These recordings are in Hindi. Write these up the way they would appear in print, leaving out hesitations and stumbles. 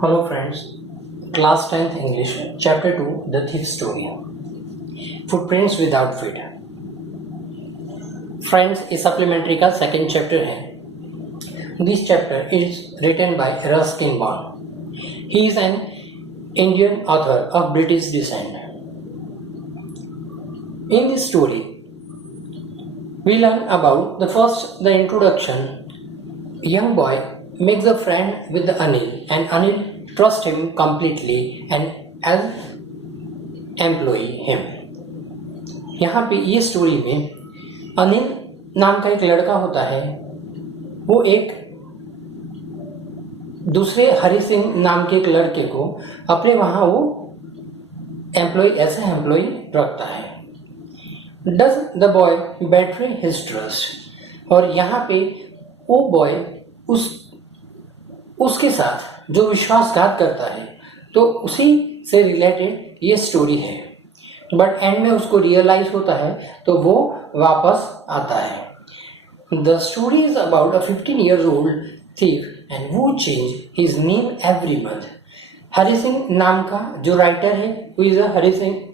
Hello friends, class 10th English, chapter 2, The Thief Story. Footprints without feet. Friends, इस सप्लीमेंट्री का सेकेंड चैप्टर है. This chapter is written by Ruskin Bond. He is an Indian author of British descent. In this story, we learn about the introduction. Young boy makes a friend with Anil and Anil trusts him completely and as employ him. यहाँ पे ये स्टोरी में अनिल नाम का एक लड़का होता है. वो एक दूसरे हरि सिंह नाम के एक लड़के को अपने वहाँ वो एज एम्प्लॉय रखता है. Does the boy betray his trust? और यहाँ पे वो बॉय उसके साथ जो विश्वासघात करता है तो उसी से रिलेटेड ये स्टोरी है. बट एंड में उसको रियलाइज होता है तो वो वापस आता है. The story is about a 15 years old thief and who changed his name every month. Hari Singh नाम का जो राइटर है वो इज हरि सिंह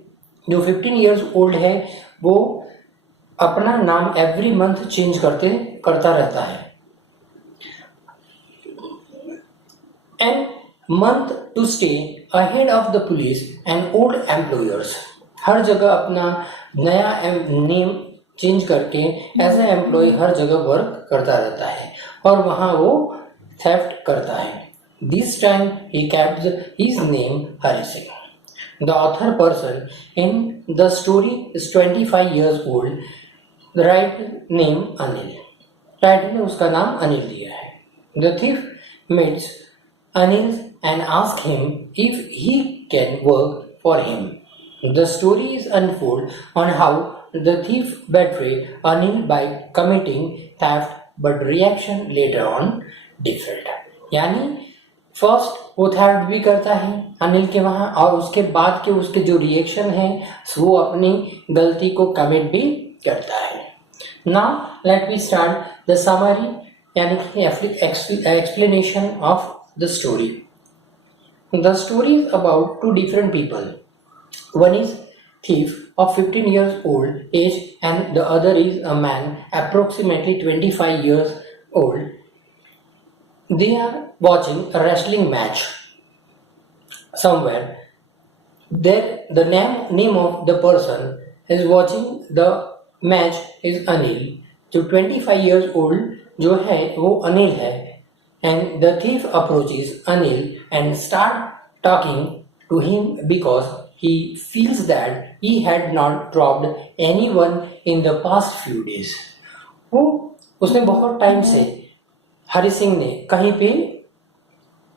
जो 15 years old है वो अपना नाम एवरी मंथ चेंज करता रहता है. And month to stay ahead of the police and old employers. हर जगह अपना नया नेम चेंज करके एज ए एम्प्लॉय हर जगह वर्क करता रहता है और वहाँ वो थेफ्ट करता है. This time he kept his name Hari Singh. The author person in the story is 25 years old. The right name Anil. Title में उसका नाम अनिल दिया है. The thief meets Anil and asks him if he can work for him. The story is unfold on how the thief betrayed Anil by committing theft, but reaction later on different. यानी फर्स्ट वो थेफ्ट भी करता है अनिल के वहाँ और उसके बाद के उसके जो रिएक्शन है वो अपनी गलती को कमिट भी करता है. Now let we start the summary यानी कि explanation of the story. The story is about two different people. One is thief of 15 years old age and the other is a man approximately 25 years old. They are watching a wrestling match somewhere. The name of the person is watching the match is Anil. जो 25 years old जो है वो अनिल है. And the thief approaches Anil and start talking to him because he feels that he had not robbed anyone in the past few days. उसने बहुत टाइम से हरि सिंह ने कहीं पे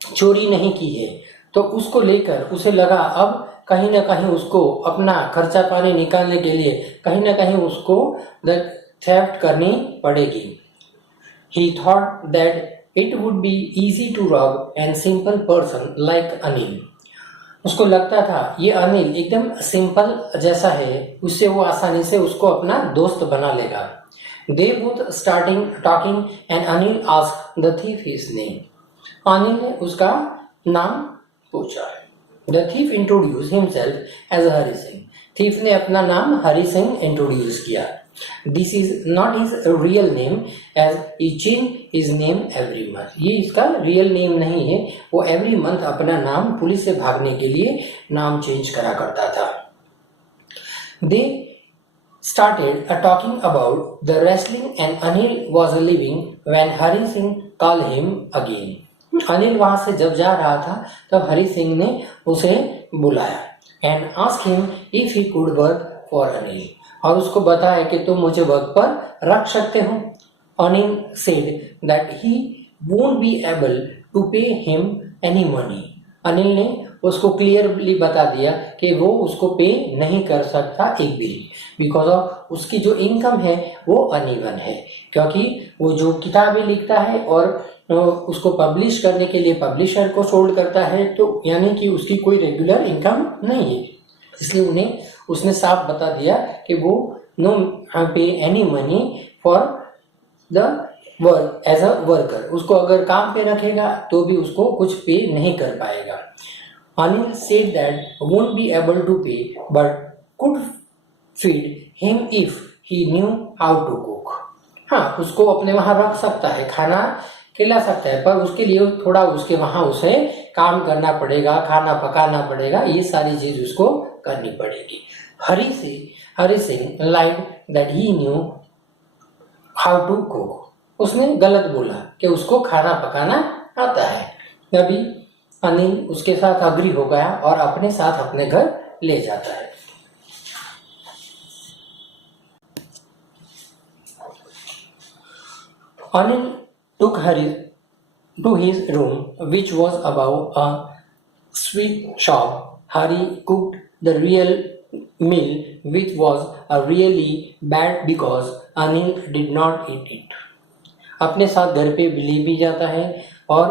चोरी नहीं की है तो उसको लेकर उसे लगा अब कहीं ना कहीं उसको अपना खर्चा पानी निकालने के लिए कहीं ना कहीं उसको थेफ्ट करनी पड़ेगी. He thought that it would be easy to rob a simple person like Anil. उसको लगता था ये अनिल एकदम सिंपल जैसा है उससे वो आसानी से उसको अपना दोस्त बना लेगा. They both starting talking and Anil asked the thief his name. Anil ने उसका नाम पूछा. The thief introduced himself as Hari Singh. thief ने अपना नाम हरि सिंह इंट्रोड्यूस किया. This is not his real name as he changed his name every month. ये इसका रियल नेम नहीं है. वो एवरी मंथ अपना नाम पुलिस से भागने के लिए नाम चेंज करा करता था. They started talking about the wrestling and Anil was leaving when Hari Singh called him again. Anil वहां से जब जा रहा था तब हरि सिंह ने उसे बुलाया and asked him if he could work for Anil. और उसको बताया कि तुम मुझे वर्क पर रख सकते हो. Anil said that he won't be able to pay him any money. Anil ने उसको क्लियरली बता दिया कि वो उसको पे नहीं कर सकता एक भी बिकॉज ऑफ उसकी जो इनकम है वो अनइवन है क्योंकि वो जो किताबें लिखता है और उसको पब्लिश करने के लिए पब्लिशर को सोल्ड करता है तो यानी कि उसकी कोई रेगुलर इनकम नहीं है. इसलिए उसने साफ बता दिया कि वो no pay any money for the work as a worker, उसको अगर काम पे रखेगा तो भी उसको कुछ पे नहीं कर पाएगा। Anil said that won't be able to pay but could feed him if he knew how to cook. हाँ, उसको अपने वहां रख सकता है, खाना खिला सकता है, पर उसके लिए थोड़ा उसके वहां उसे काम करना पड़ेगा, खाना पकाना पड़ेगा, ये सारी चीज उसको करनी पड़ेगी। Hari Singh like that he knew how to cook. उसने गलत बोला कि उसको खाना पकाना आता है। तभी अनिल उसके साथ अग्री हो गया और अपने साथ अपने घर ले जाता है। Anil took Hari to his room, which was above a sweet shop. Hari cooked the real meal, which was really bad because Anil did not eat it. अपने साथ घर पे ले भी जाता है और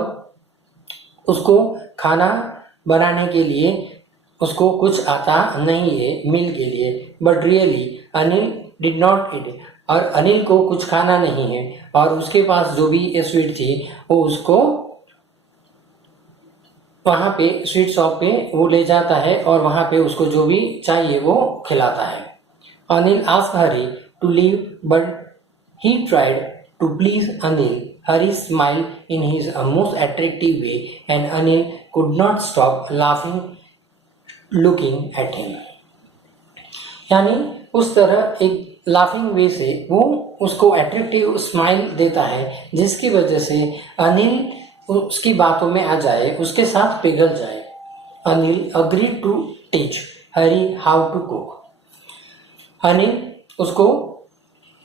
उसको खाना बनाने के लिए उसको कुछ आता नहीं है मील के लिए, but really Anil did not it, और अनिल को कुछ खाना नहीं है और उसके पास जो भी स्वीट थी वो उसको वहाँ पे स्वीट शॉप पे वो ले जाता है और वहाँ पे उसको जो भी चाहिए वो खिलाता है। Anil asked Hari to leave but he tried to please Anil. Hari smiled in his most attractive way and Anil could not stop laughing looking at him. यानी उस तरह एक लाफिंग वे से वो उसको अट्रैक्टिव स्माइल देता है, जिसकी वजह से अनिल उसकी बातों में आ जाए, उसके साथ पिघल जाए। Anil agreed to teach Hari how to cook. Anil उसको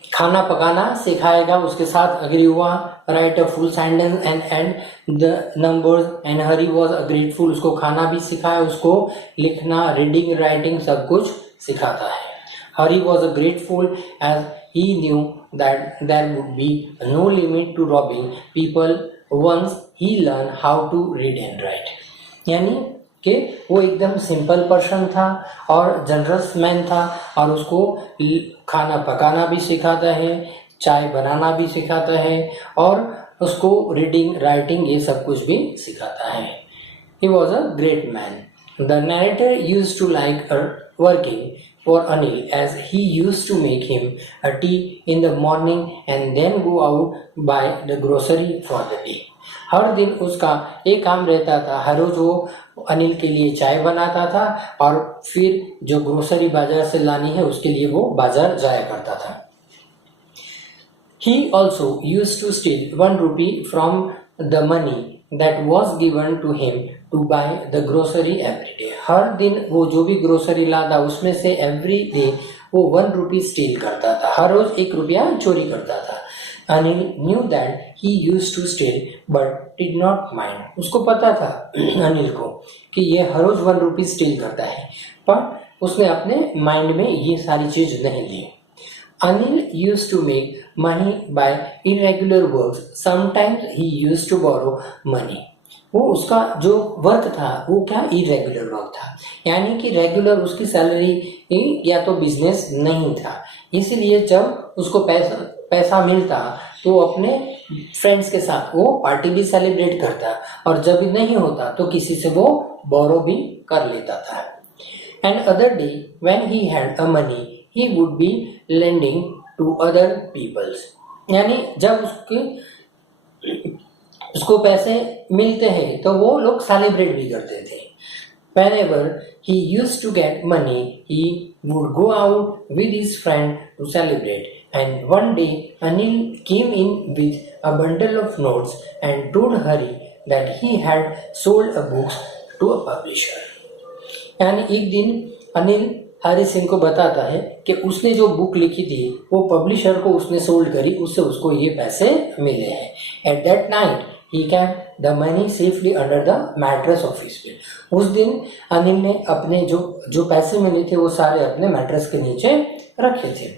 खाना पकाना सिखाएगा, उसके साथ अग्री हुआ। Right a full sentence and and the numbers and Hari was grateful. उसको खाना भी सिखाया, उसको लिखना, रीडिंग, राइटिंग सब कुछ सिखाता है। Hari was grateful as he knew that there would be no limit to robbing people once he learned how to read and write. यानी कि वो एकदम सिंपल पर्सन था और जनरस मैन था और उसको खाना पकाना भी सिखाता है, चाय बनाना भी सिखाता है और उसको रीडिंग, राइटिंग ये सब कुछ भी सिखाता है। He was a great man. The narrator used to like working for Anil as he used to make him a tea in the morning and then go out buy the grocery for the day. हर दिन उसका एक काम रहता था, हर रोज वो अनिल के लिए चाय बनाता था और फिर जो ग्रोसरी बाजार से लानी है उसके लिए वो बाजार जाया करता था। He also used to steal 1 rupee from the money that was given to him to buy the grocery every day. हर दिन वो जो भी ग्रोसरी लाता उसमें से एवरी डे वो 1 रुपी स्टील करता था, हर रोज 1 रुपया चोरी करता था। Anil knew that he used to steal but did not mind. उसको पता था अनिल को कि ये हर रोज 1 रुपी स्टील करता है, पर उसने अपने माइंड में ये सारी चीज नहीं ली। Anil used to make money by irregular works. Sometimes he used to borrow money. वो उसका जो वर्क था वो क्या इरेगुलर वर्क था, यानी कि रेगुलर उसकी सैलरी या तो बिजनेस नहीं था, इसलिए जब उसको पैसा मिलता तो अपने फ्रेंड्स के साथ वो पार्टी भी सेलिब्रेट करता और जब नहीं होता तो किसी से वो बोरो भी कर लेता था। And other day when he had a money he would be lending to other peoples. यानी जब उसको पैसे मिलते हैं तो वो लोग सेलिब्रेट भी करते थे। Whenever he used to get money, he would go out with his friend to celebrate. And one day, Anil came in with a bundle of notes and told Hari that he had sold a book to a publisher. यानी एक दिन अनिल हरी सिंह को बताता है कि उसने जो बुक लिखी थी वो पब्लिशर को उसने सोल्ड करी, उससे उसको ये पैसे मिले हैं। At that night he kept the money safely under the mattress of his bed. उस दिन अनिल ने अपने जो पैसे मिले थे वो सारे अपने मैट्रेस के नीचे रखे थे।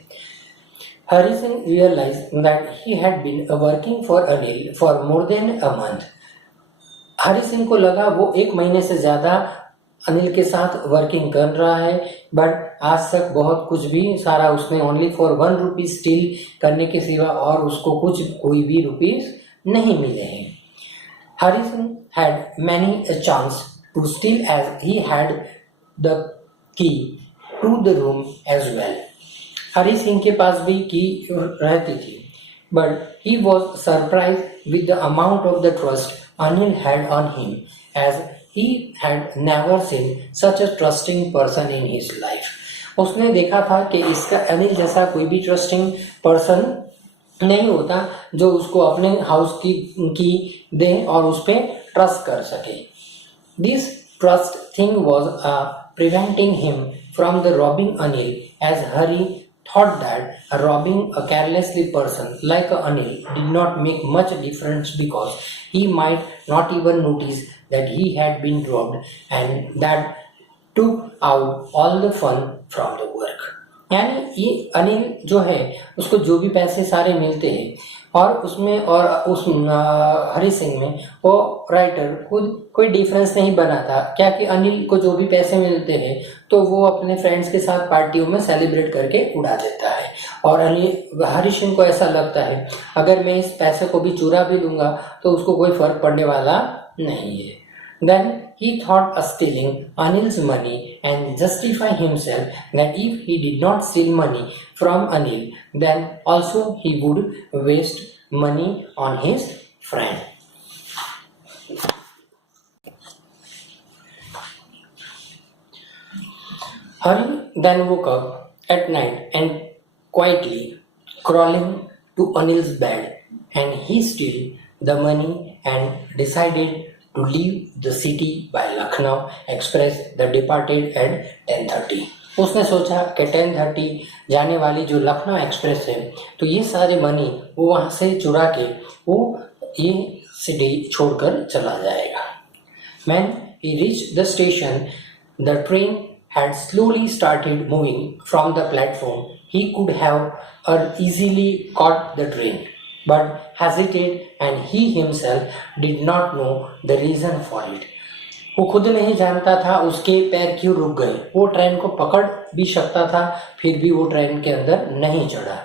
Hari Singh realised that he had been working for Anil for more than a month. Hari Singh को लगा वो 1 महीने से ज्यादा अनिल के साथ वर्किंग कर रहा है, बट आज तक बहुत कुछ भी सारा उसने ओनली फॉर 1 रुपी स्टील करने के सिवा और उसको कोई भी रुपीस नहीं मिले हैं। Harrison had many a chance to steal as he had the key to the room as well. Hari Singh के पास भी की रहती थी, but he was surprised with the amount of the trust Anil had on him, as he had never seen such a trusting person in his life. उसने देखा था कि इसका अनिल जैसा कोई भी ट्रस्टिंग पर्सन नहीं होता जो उसको अपने हाउस की दे और उस पर ट्रस्ट कर सके। This trust thing was preventing him from the robbing Anil, as Hari thought that robbing a carelessly person like Anil did not make much difference because he might not even notice that he had been robbed, and that took out all the fun from the work. यानी ये अनिल जो है उसको जो भी पैसे सारे मिलते हैं और उसमें और उस हरि सिंह में वो राइटर खुद कोई डिफरेंस नहीं बनाता, क्या कि अनिल को जो भी पैसे मिलते हैं तो वो अपने फ्रेंड्स के साथ पार्टियों में सेलिब्रेट करके उड़ा देता है, और हरि सिंह को ऐसा लगता है अगर मैं इस पैसे को भी चुरा भी लूँगा तो उसको कोई फर्क पड़ने वाला नहीं है। Then he thought of stealing Anil's money and justify himself that if he did not steal money from Anil, then also he would waste money on his friend. Hari then woke up at night and quietly crawling to Anil's bed, and he stole the money and decided to leave the city by Lucknow Express that departed at 10:30. उसने सोचा कि 10:30 जाने वाली जो लखनऊ एक्सप्रेस है तो ये सारे मनी वो वहाँ से चुरा के वो ये सिटी छोड़कर चला जाएगा। When he reached the station, the train had slowly started moving from the platform. He could have easily caught the train, but hesitated, and he himself did not know the reason for it. वो खुद नहीं जानता था उसके पैर क्यों रुक गए। वो ट्रेन को पकड़ भी सकता था, फिर भी वो ट्रेन के अंदर नहीं चढ़ा।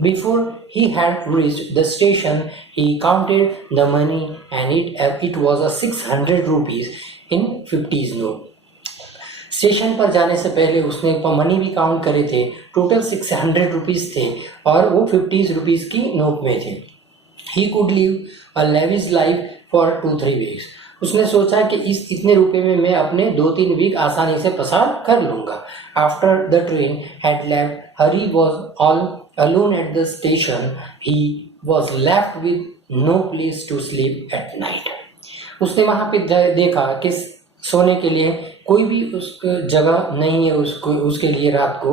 Before he had reached the station, he counted the money, and it was a 600 rupees in 50s note. Station पर जाने से पहले उसने मनी भी काउंट करे थे, टोटल 600 रुपीज़ थे और वो 50 रुपीज़ की नोट में थे। He could live a lavish life for 2-3 weeks. उसने सोचा कि इस इतने रुपए में मैं अपने 2-3 वीक आसानी से पसार कर लूँगा। After the train had left, Hari was all alone at the station. He was left with no place to sleep at night. उसने वहाँ पे देखा कि सोने के लिए कोई भी उस जगह नहीं है उसके लिए रात को।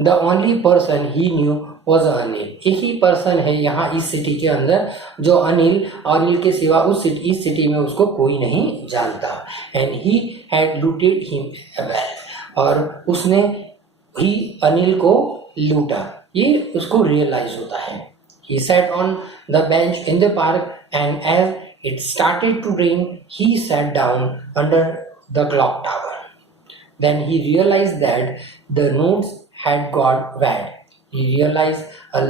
The only person he knew was Anil. एक ही पर्सन है यहाँ इस सिटी के अंदर जो अनिल के सिवा इस सिटी में उसको कोई नहीं जानता। And he had looted him well, और उसने ही अनिल को लूटा, ये उसको रियलाइज होता है। He sat on the bench in the park, and as it started to rain he sat down under the clock tower. Then he realized that the notes had got bad. He realized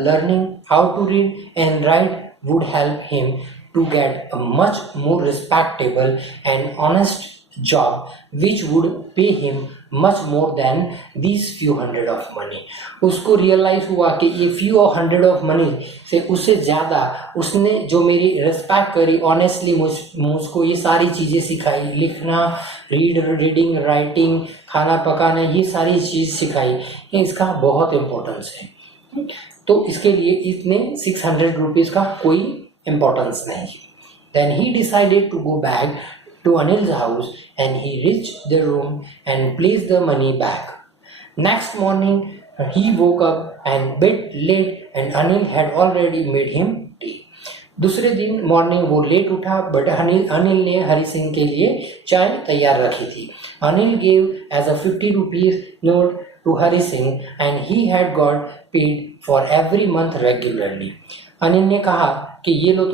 learning how to read and write would help him to get a much more respectable and honest job, which would pay him much more than these few hundred of money. उसको रियलाइज हुआ कि ये few hundred of money से उससे ज़्यादा उसने जो मेरी रिस्पेक्ट करी, ऑनेस्टली मुझको ये सारी चीज़ें सिखाई, लिखना, रीडिंग, राइटिंग, खाना पकाना, ये सारी चीज़ सिखाई, ये इसका बहुत इम्पोर्टेंस है। तो इसके लिए इतने 600 रुपीज़ का कोई इम्पोर्टेंस नहीं। Then he decided to go back to Anil's house, and he reached the room and placed the money back. Next morning, he woke up and bit late, and Anil had already made him tea. दूसरे दिन मॉर्निंग वो लेट उठा, बट अनिल ने हरि सिंह के लिए चाय तैयार रखी थी। Anil gave as a 50 rupees note to Hari Singh, and he had got paid for every month regularly. Anil ने कहा कि ये लो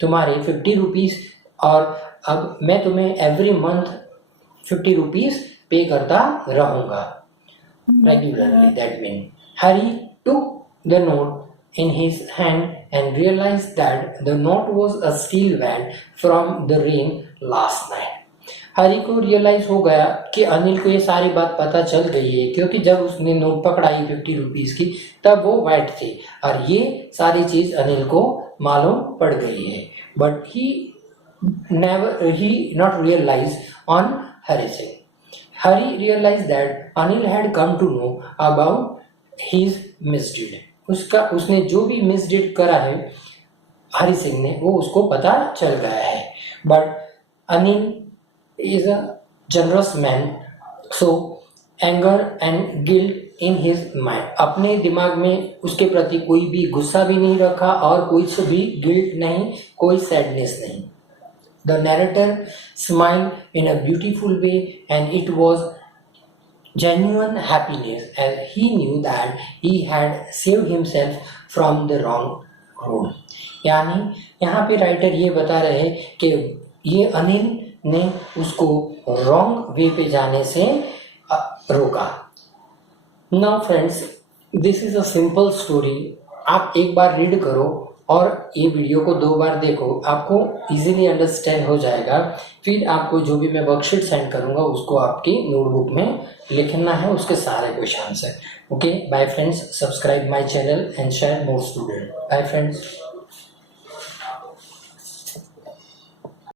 तुम्हारे 50 रुपीज़, और अब मैं तुम्हें एवरी मंथ 50 रुपीज पे करता रहूंगा regularly. That means Harry took the note in his hand and realized that the note was a steel van from the rain last night. हरी को रियलाइज हो गया कि अनिल को ये सारी बात पता चल गई है, क्योंकि जब उसने नोट पकड़ाई 50 रुपीज की तब वो वाइट थी और ये सारी चीज अनिल को मालूम पड़ गई है. But he not realized on Hari Singh. Hari realized that Anil had come to know about his misdeed. उसने जो भी misdeed करा है हरि सिंह ने, वो उसको पता चल गया है. But Anil is a generous man, so anger and guilt in his mind. अपने दिमाग में उसके प्रति कोई भी गुस्सा भी नहीं रखा और कोई भी गिल्ट नहीं, कोई सैडनेस नहीं. The narrator smiled in a beautiful way and it was genuine happiness as he knew that he had saved himself from the wrong road. यानी यहाँ पे राइटर ये बता रहे हैं कि ये अनिल ने उसको रॉन्ग वे पे जाने से रोका. Now friends, this is a simple story. आप एक बार रीड करो और ये वीडियो को 2 बार देखो, आपको इजीली अंडरस्टैंड हो जाएगा. फिर आपको जो भी मैं वर्कशीट सेंड करूंगा उसको आपकी नोटबुक में लिखना है, उसके सारे क्वेश्चन है. Okay, bye friends, subscribe my channel and share more student. Bye friends.